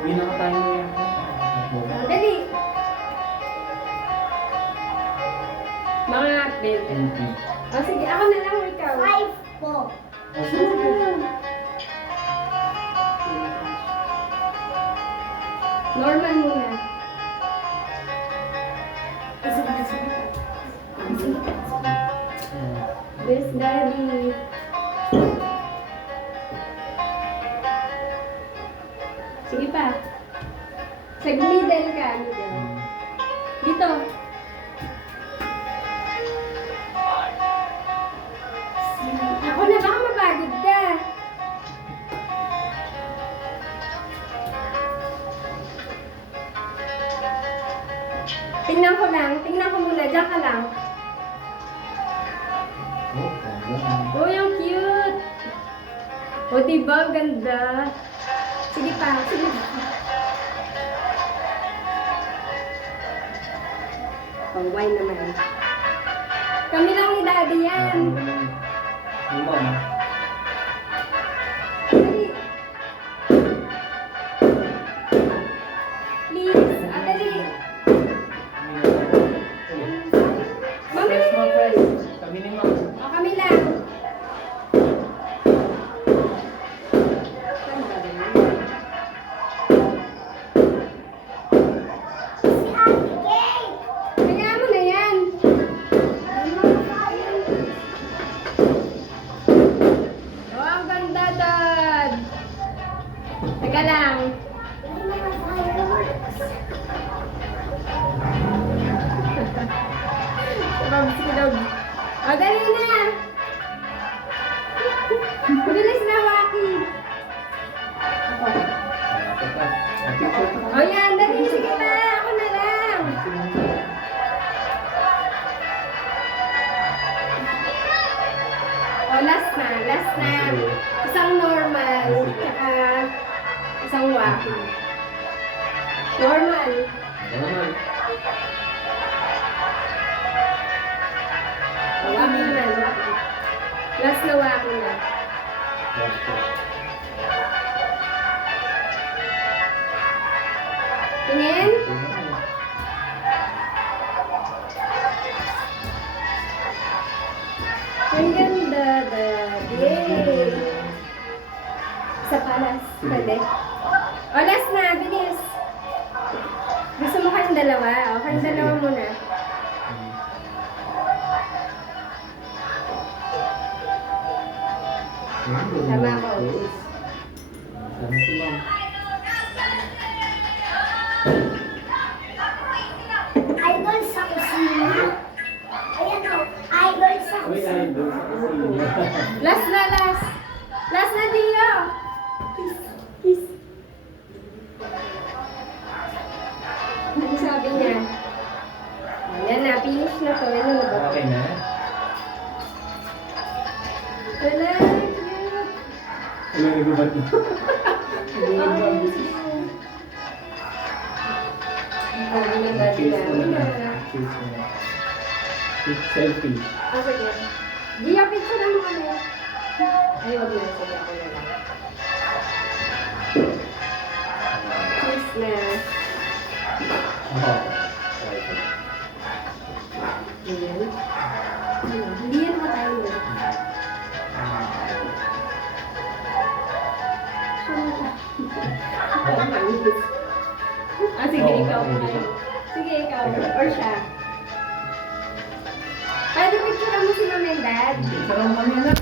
Hindi na tayo yan. Dali. Mga 20. Oh, sige, ako na lang, ikaw. 5 po. Normal muna. Yes, Daddy. Sige pa. Sa middle ka. Middle. Dito. Ako na, baka mapagod ka. Tingnan ko lang. Tingnan ko muna. Diyan ka lang. Oh, yung cute. Oh, diba? Ang ganda. Sige pa. Sige pa. Oh, why naman? Kami lang ni Daddy yan. Dali. Please. Ah, dali. Mami! Kami ni Ma'am. O, kami lang. Si Ate Kay. Kaya mo na yan. Oh, ang ganda, Dad. Teka lang. Babs ko daw. O, dali na. Bilis na, Waki. O, yan. Dali. Sige pa. Ako na lang. O, last na. Last na. Isang normal. Tsaka isang Waki. Normal. O, Waki na. Waki. Last na Waki na. Tingin. Ang ganda, Dad. Yay! Sa palas. Pwede. O, last na. Bilis. Gusto mo kayong dalawa? O, kayong dalawa muna. Tama ko. Sama si Ma'am. Idol sa kusina. Ayan o. Idol sa Uy, kusina. ay, doon sa kusina. Last na, last. Last na, Dio. Kiss. Kiss. Ano sabi niya? Ayan na, finish na to. Ano na ba? Okay na? Wala, cute. Ano nagubad mo? Ano na ba Cheers mo na. nila? Cheers mo na. Selfie. Ah, sige. Dio, picture mo kami. Ay, wag na. Sige, ako na lang. Cheers na. Oo. Ayan. Hindi yan matayo. Ah, sige, ikaw. Sige, ikaw. Or siya. Pwede picture mo si Mama and Dad. Sarang kami na.